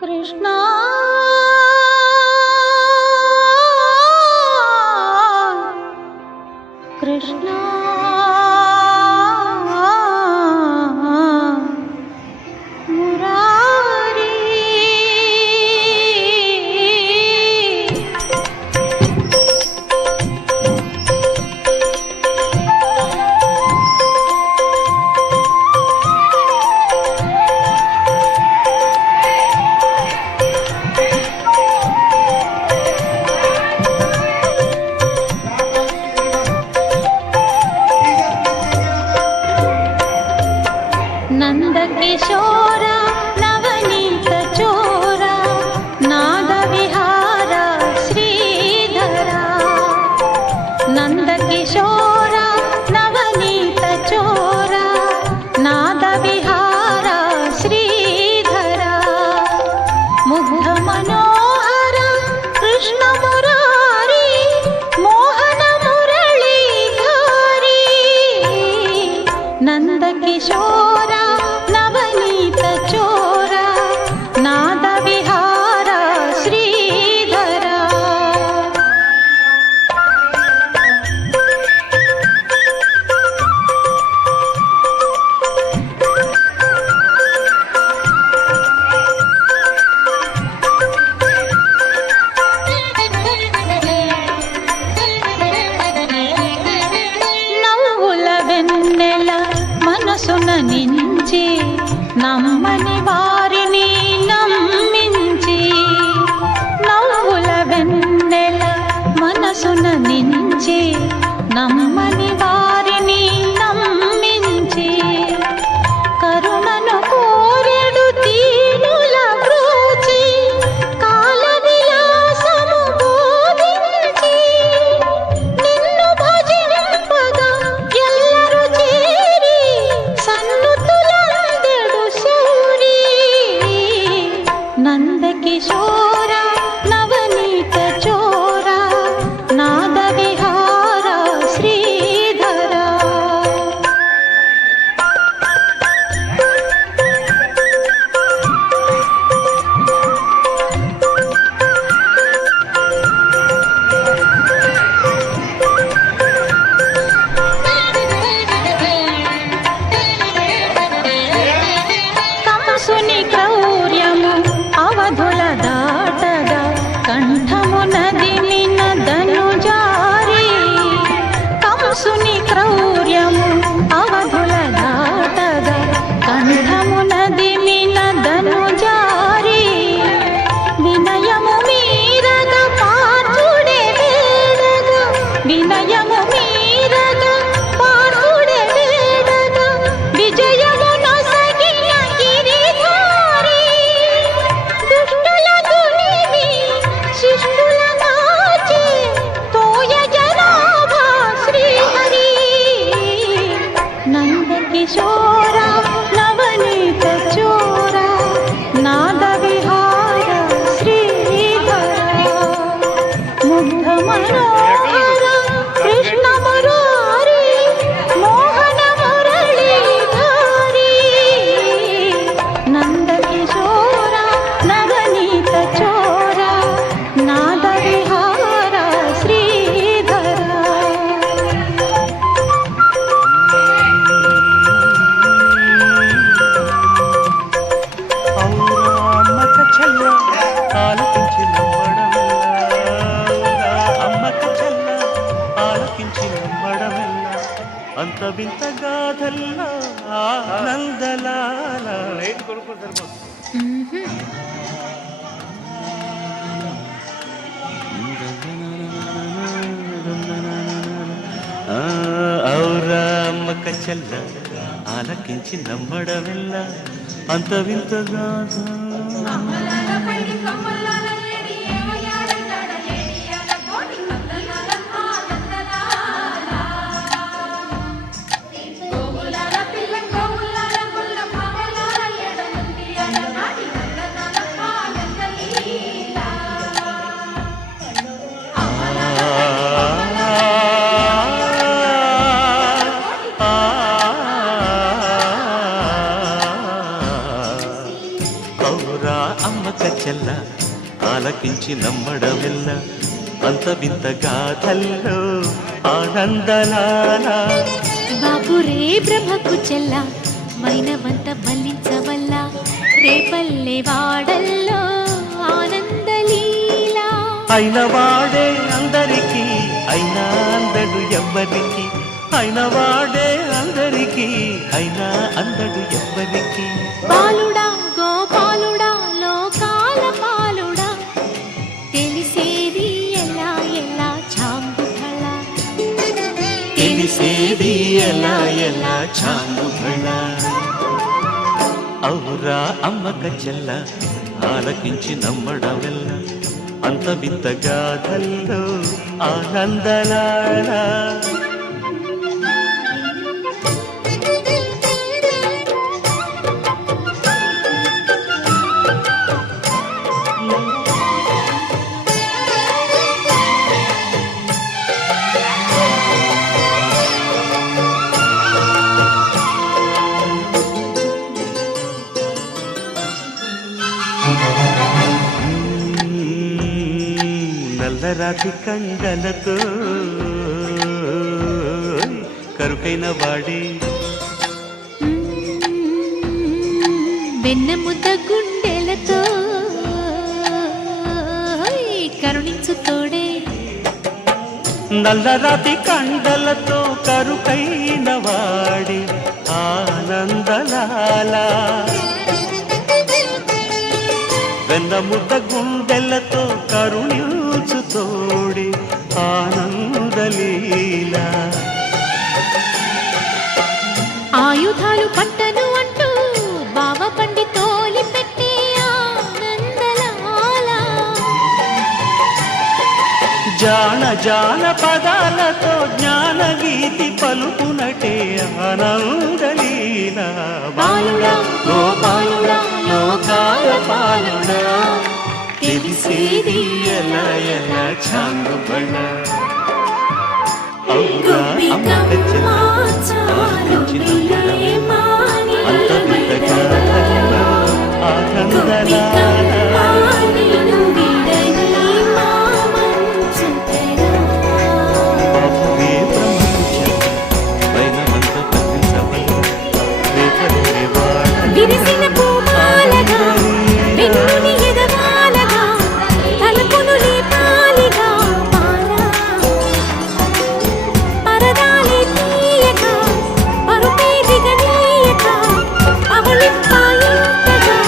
కృష్ణ కృష్ణ మురారి నందకిశోర నవనీత చోర నాద విహార శ్రీధర నందకిశోర నవనీత చోర నాద విహార శ్రీధర ముగ్ధ మనోహర కృష్ణ మురారి మోహన మురళీధారి నందకిశోర నవనీత చోర నాద విహార శ్రీధర నవ్వుల వెన్నెల మనసున నించి నమ్మని వారిని నమ్మించి నవ్వుల వెన్నెల మనసున నించి నమ్మని వారిని నమ్మించి కరుణను కోరెడు దీనుల బ్రోచి కాల విలాసము బోధించి నిన్ను భజింపగా ఎల్లరు చేరి సన్నుతులందెడు శౌరి నందకిశోర నవనీత చోర నాద విహార శ్రీధర కంసుని క్రౌర్యము అవధుల దాటగా కంఠము నదిమిన ధనుజారి కంసుని క్రౌర్యము అవధుల దాటగా కంఠము నదిమిన ధనుజారి వినయము మీరగా పార్థుడే వేడగా వినయము మీరగా పార్థుడే వేడగా విజయము నొసగిన గిరిధారి దుష్టుల దునిమి శిష్టుల నాచి తోయ జనాభా శ్రీహరి నందకిశోర నవనీత చోర నాద విహార శ్రీధర ముగ్ధ మనోహర కృష్ణ మురారి మోహన మురళీధారి నందకిశోర నవనీత చోర నాద విహార శ్రీధర అమ్మక చెల్ల ఆలకించి నమ్మడమెల్ల అమ్మక చెల్ల ఆలకించి నమ్మడమెల్ల అంత వింత గాథల్ల ఆనందలాల ఔరా అమ్మక చెల్ల ఆలకించి నమ్మడమెల్ల అంత వింత గాథ ఔరా అమ్మక చెల్ల ఆలకించి నమ్మడమెల్ల అంత వింత గాథల్లో ఆనందలాల బాపురే బ్రహ్మకు చెల్ల మైనవంత మల్లించవల్ల రేపల్లె వాడల్లో ఆనందలీలా అయిన వాడే అందరికీ అయినా అందడు ఎవ్వరికి అయిన వాడే అందరికీ అయినా అందడు ఎవ్వరికి బాలుడా గోపాలుడా లోకాల పాలుడా తెలిసేది ఎలా ఎలా చాంగుఫళ తెలిసేది ఎలా ఎలా చాంగుబళ ఔరా అమ్మక చెల్ల ఆలకించి నమ్మడమెల్ల అంత వింత గాథల్లో ఆనందలాల నల్లరాతి కండలతో కరుకైన వాడి వెన్న ముద్ద గుండెలతో కరుణించు తోడే నల్లరాతి కండలతో కరుకైన వాడి ఆనందలాల వెన్న ముద్ద గుండెలతో కరుణించు తోడి ఆనందలీల ఆయుధాలు పట్టను అంటూ బావ పండి తోలి పెట్టే ఆనందలాల జాన జాన పదాలతో జ్ఞాన గీతి పలుకునటే ఆనందలీల బాలుడా గోపాలుడా లోకాల పాలుడా తెలిసేది ఎలా ఎలా చాంగుబళ ఔరా అమ్మక చెల్ల ఆలకించి నమ్మడమెల్ల అంత వింతగా ఆనందలాల బాపురే బ్రహ్మకు చెల్ల వైనవంత పట్టించవల్ల రేపల్లె వాడల్లో విరిసిన పూమాలగా వెన్నుని ఎదవాలగా తలుపును లేపాలిగా మారా పరదాలే తీయక పరుపే దిగనీయక అవళింపాయింతగా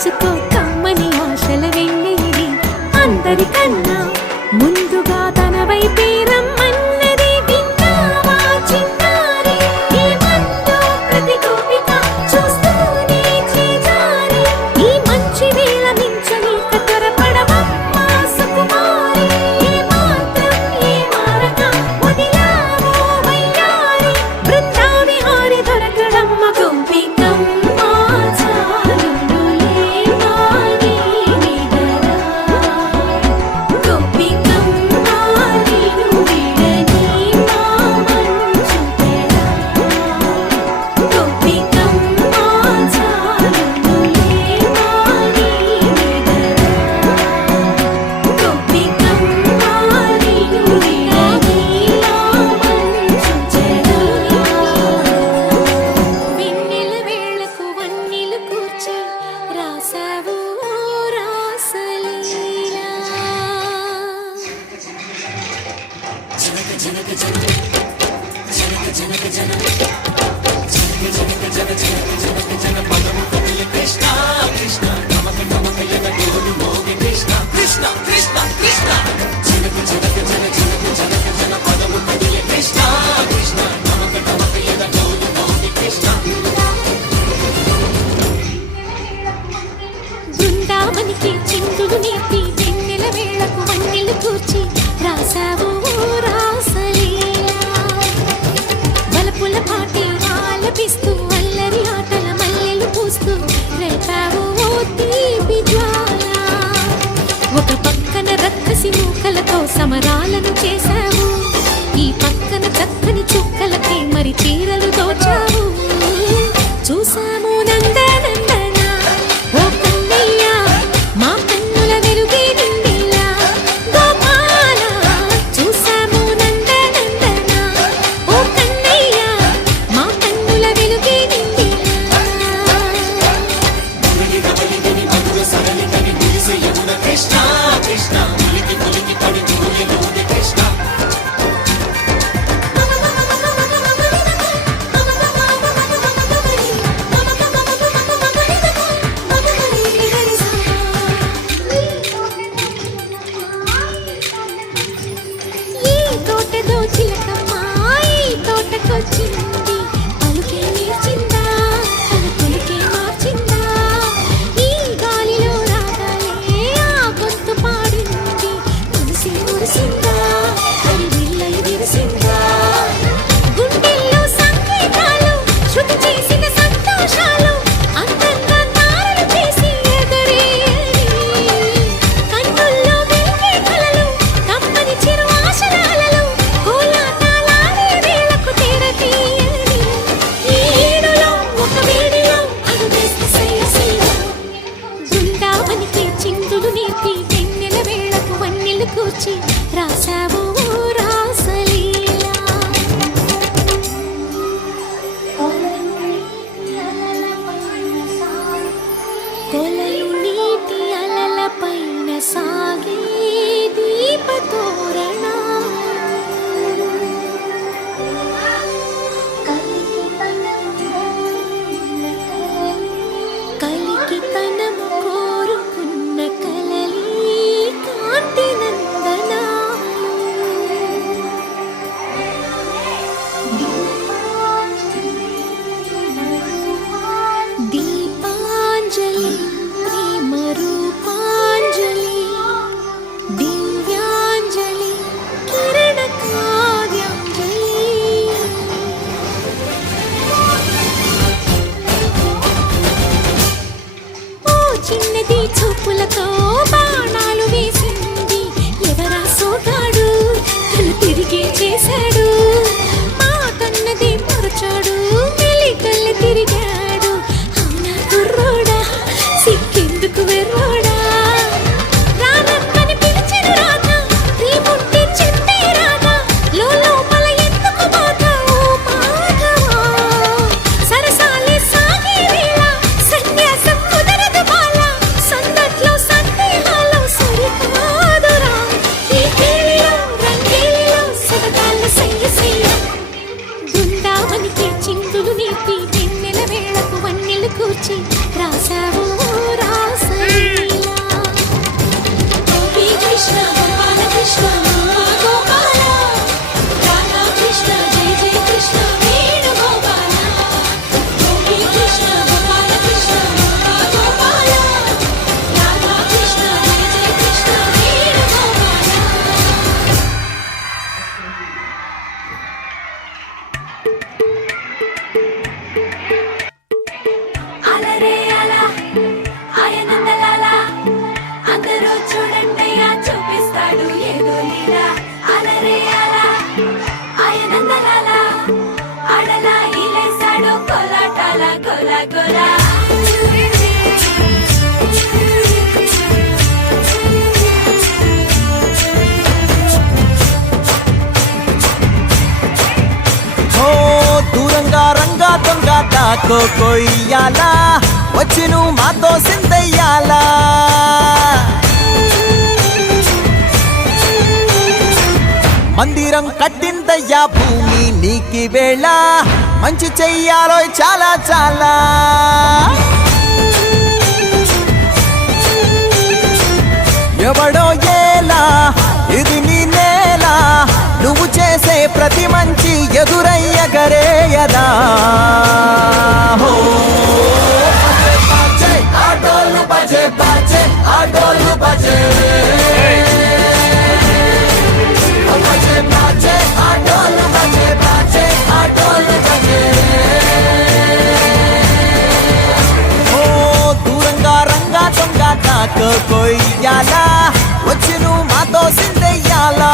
పుచ్చుకో కమ్మని ఆశల వెన్నెయిది అందరికన్నా ముందుగా తన వైపే రమ్మన్నది విన్నావా చిన్నారి ఏమందో ప్రతి గోపిక చూస్తూనే చేజారి ఈ మంచి వేళ మించనీక త్వరపడవమ్మా సుకుమారి ఏ మాత్రం ఏ మారక వదిలావో వయ్యారి బృందా విహారి దొరకడమ్మ గోపికమ్మ చాలునులే మాని నిదరా గోపికమ్మ నిను విడని మా మంచు తెరా గోపికమ్మ చాలునులే మాని నిదరా గోపికమ్మ నిను విడని మా మంచు తెరా వెన్నెల వేళకు వన్నెలు కూర్చి రాసావు రాసలీలా బృందావనికి చిందులు నేర్పి వెన్నెల వేళకు వన్నెలు కూర్చి రాసావు రాసలీలా వలపుల పాటి ఆలపిస్తూ అల్లరి ఆటల మల్లెలు పూస్తూ రేపావు ఓ తీపి జ్వాల ఒక పక్కన రక్కసి మూకలతో సమరాలను చేశావు ఈ పక్కన చక్కని చుక్కలకి మరి చీరలు దోచావు చూసాము నందనందన ఓ కన్నయ్య మా కన్నుల వెలుగే నిండిలా గోపాల చూసాము నందనందన ఓ కన్నయ్య మా కన్నుల వెలుగే నిండిలా ఈ తోటదో చిలకమ్మ ఈ తోటకొచ్చింది పలుకే నేర్చిందా తన కొలికే మార్చిందా ఈ గాలిలో రాగాలే ఆ గొంతు పాడింది మురిసి మురిసిందా అది విల్లై విరిసిందా గుండెల్లో సంగీతాలు శృతి చేసిన సంతోషాలు అందంగా తారలు చేసి ఎగరేయని కన్నుల్లో వెలిగే కలలు కమ్మని చిరు ఆశలాలలు కోలాటాలాడే వేళకు తెరతీయని ఈ ఈడులో ఒక వేడిలో అడుగేస్తే సయ్య సయ్య బృందావనికి చిందులు నేర్పి వెన్నెల వేళకు వన్నెలు కూర్చి రాసావు రాసలీలా కొలలు నీటి అలల పైన సాగే దీపతోరణా కలికి తనము కోరుకున్న కలలి కాంతి నందనా దీపాంజలి ప్రేమ రూపాంజలి దివ్యాంజలి కిరణ కావ్యాంజలి ఓ చిన్నది చూపులతో బాణాలు వేసింది ఎవరా సోగాడు తను తిరిగి చేశాడు మా కన్నది మరచాడు మెలికల్లి తిరిగాడు అవునా కుర్రోడా సిక్కెందుకు వెర్రోడా రారమ్మని పిలిచిన రాధ రీముట్టి చెప్పే రాధ లోపల ఎందుకు బాధ ఓ మాధవా సరసాలే సాగే వేళ సన్యాసం కుదరదు బాల సందట్లో సందేహాలు సరికాదురా ఈ కేళిలో రంగేలిలో సరదాల సయ్య సయ్య బృందావనికి తాకో కొయ్యాలా వచ్చి నువ్వు మాతో సిందయ్యాలా మందిరం కట్టిందయ్యా భూమి నీకి వేళ మంచి చెయ్యాలో చాలా చాలా ఎవడో ఏలా ఇది నీ నేల నువ్వు చేసే ప్రతి మంచి ఎదురయ్యగరేయదా హో ఆటోలు బజే బజే ఆటోలు బజే దూరంగా రంగా దొంగ తాకో కొయ్యాలా వచ్చి నువ్వు మాతో సిందయ్యాలా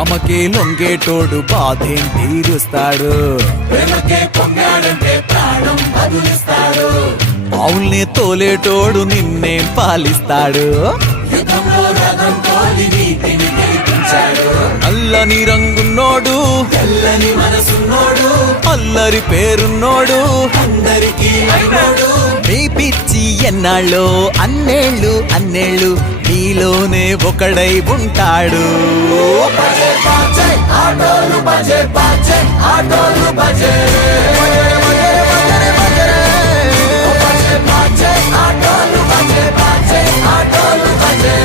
అమ్మకే లొంగేటోడు బాధేం తీరుస్తాడు పావుల్ని తోలేటోడు నిన్నేం పాలిస్తాడు నల్లని రంగున్నోడు తెల్లని మనసున్నోడు అల్లరి పేరున్నోడు అందరికీ నీ పిచ్చి ఎన్నాళ్ళు అన్నేళ్ళు అన్నేళ్ళు నీలోనే ఒకడై ఉంటాడు ఆటోలు బజే బజే ఆటోలు బజే ఆటోలు బజే బజే ఆటోలు బజే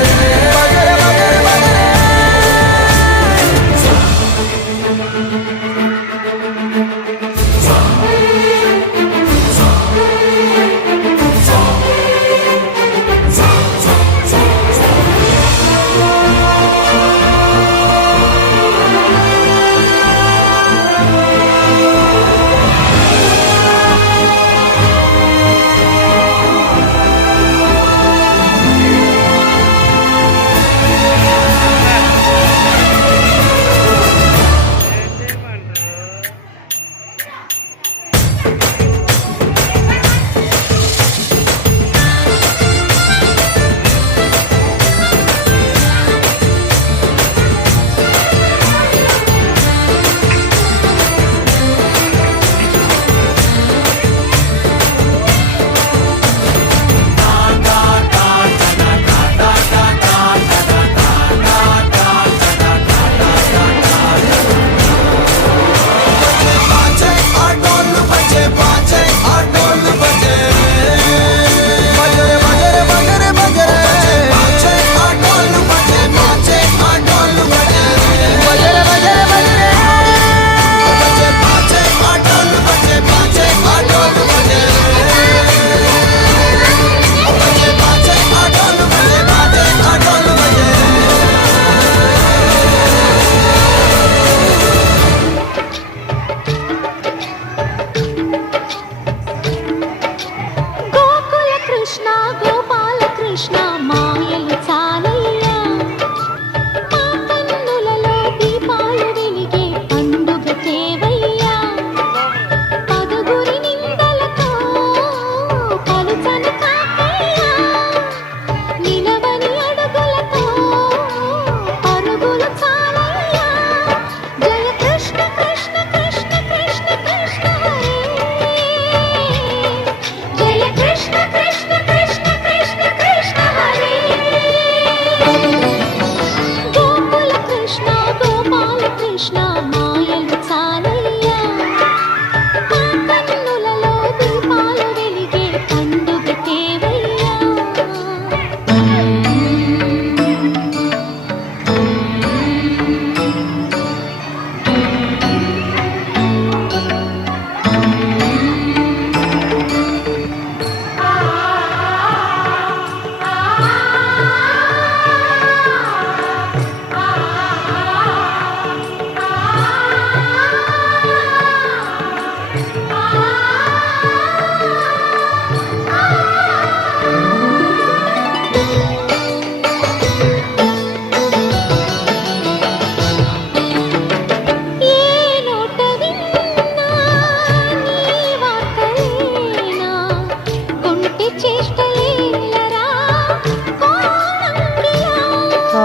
ఆ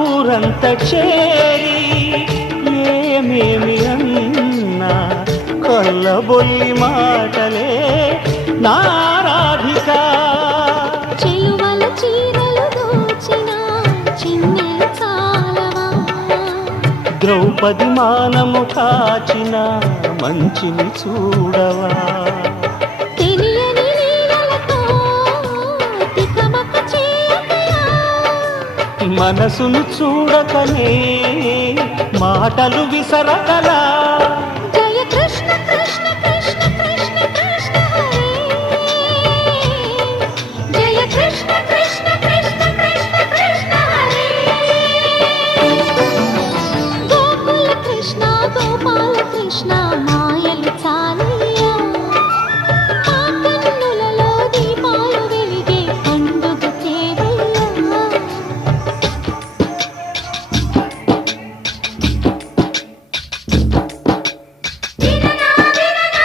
ఊరంత చేరి ఏమేమి అన్నా కొల్లబొల్లి మాటలే నా రాధిక. చెలువల చీరలు దోచిన చిన్నెలు చాలవా ద్రౌపది మానము కాచిన మంచిని చూడవా. తెలియని నీడలతో తికమక చేయకయా మనసును చూడకనే మాటలు విసరకలా.